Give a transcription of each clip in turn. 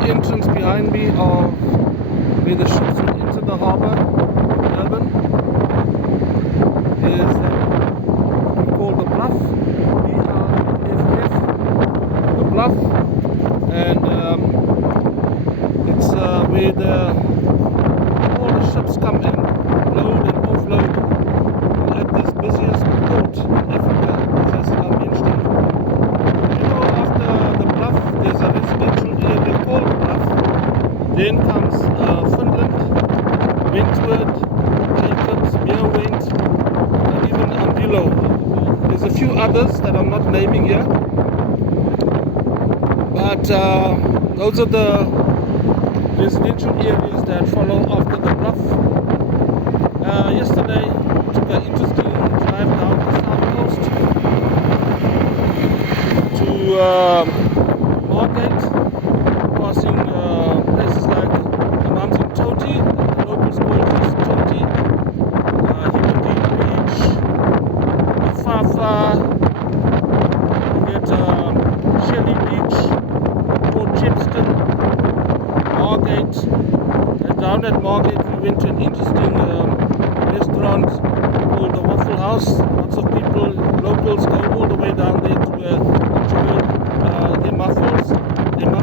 the entrance behind me of where the ships will enter the harbour of Durban is what we call the Bluff, BRFF, the Bluff, and it's where all the ships come and load and offload at this busiest port in Africa, as I mentioned. After the Bluff, there's a residential area called the Bluff. Then comes Finland, Wentworth, Jacobs, Meerwent, and even Ambilo. There's a few others that I'm not naming here, but those are the residential areas that follow after the Bluff. Yesterday, we took an interesting drive down the south coast to Margate, passing places like the mountain Toti, the locals call it Toti, Hippodene Beach, Afafa, we get Shelley Beach, Port Chepston, Margate, and down at Margate we went to an interesting restaurant called the Waffle House. Lots of people, locals, go all the way down there to enjoy their muffins, and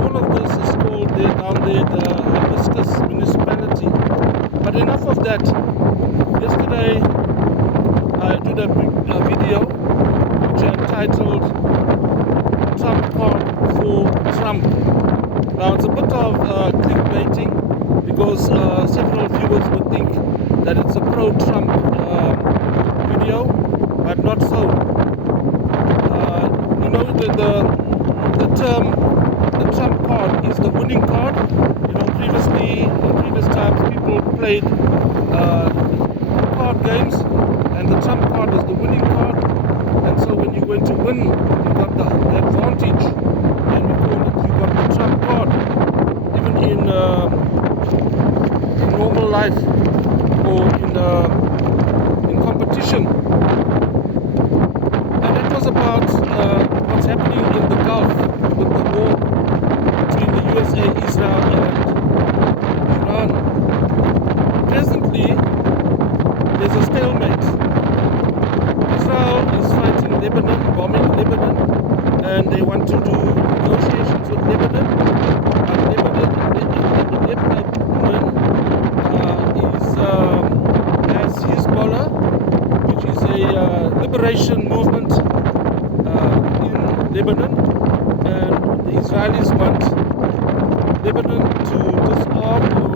all of this is called down there the Hibiscus Municipality. But enough of that. Yesterday I did a video which I entitled Trump Card for Trump. Now it's a bit of clickbaiting because several viewers would think that it's a pro-Trump video, but not so. The term, the Trump card is the winning card. Previously, in previous times, people played card games, and the Trump card is the winning card. And so when you went to win, you got the advantage, and we call it, you got the Trump card. Even in normal life or in competition. And it was about what's happening in the Gulf with the war between the USA, Israel, and Iran. Presently, there's a stalemate. Israel is fighting Lebanon, bombing Lebanon, and they want to do negotiations with Lebanon. But Lebanon has Hezbollah, which is a liberation movement in Lebanon, and the Israelis want Lebanon to disarm or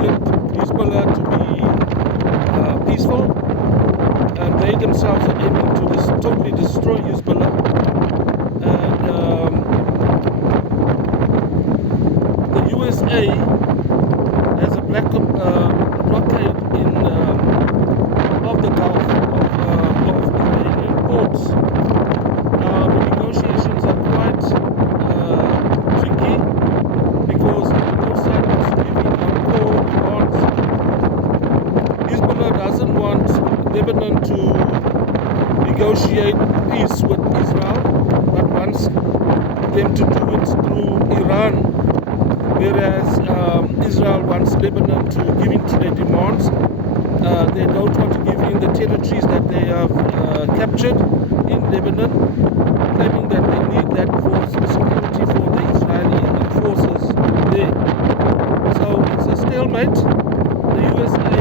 get Hezbollah to be peaceful, and they themselves are aiming to totally destroy Hezbollah. And the USA has a blockade of the Gulf of Iranian ports. Now the negotiations are quite tricky because no side wants to give in on core demands. Hezbollah doesn't want Lebanon to negotiate peace with Israel, but wants them to do it through Iran. Whereas Israel wants Lebanon to give in to their demands. They don't want to give in the territories that they have captured in Lebanon, claiming that they need that for security for the Israeli forces there. So it's a stalemate. The USA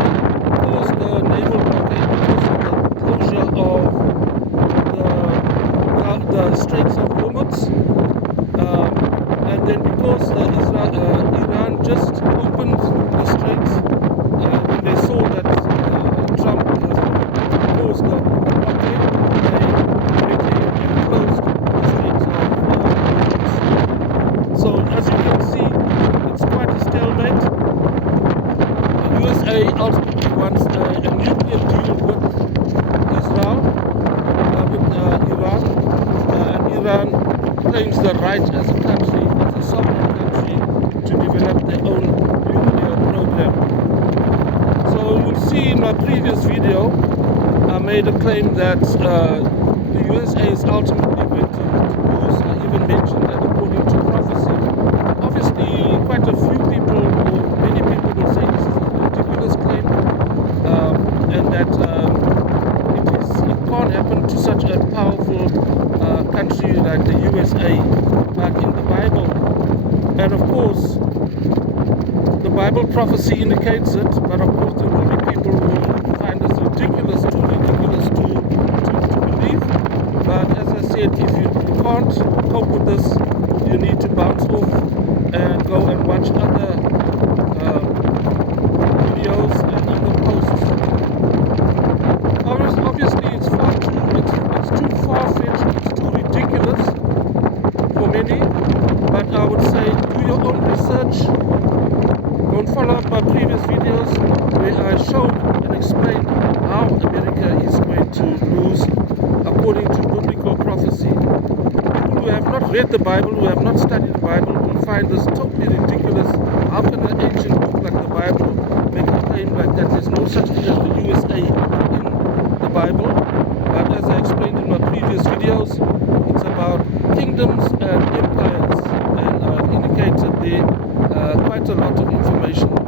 caused the naval blockade because of the closure of the Straits of Hormuz. And then because Iran just opened the straits when they saw that Trump has proposed the blockade, they closed the straits of Hormuz. So as you can see, it's quite a stalemate. The USA ultimately wants a nuclear deal with Israel, with Iran, and Iran claims the right as a country, as a sovereign country, to develop their own nuclear program. So you'll see in my previous video, I made a claim that the USA is ultimately going to like the USA, like in the Bible. And of course, the Bible prophecy indicates it, but of course there will be people who will find this ridiculous to believe. But as I said, if you can't cope with this, you need to bounce off and go and watch other videos and other posts. Obviously, it's too far-fetched, it's too ridiculous for many. But I would say do your own research. Don't follow up my previous videos where I showed and explained how America is going to lose according to biblical prophecy. People who have not read the Bible, who have not studied the Bible, will find this totally ridiculous. How can an ancient book like the Bible make a claim like that? There's no such thing as the USA in the Bible. But as I explained in my previous videos, it's about kingdoms and empires, and I've indicated there quite a lot of information with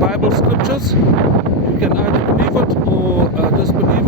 Bible scriptures. You can either believe it or disbelieve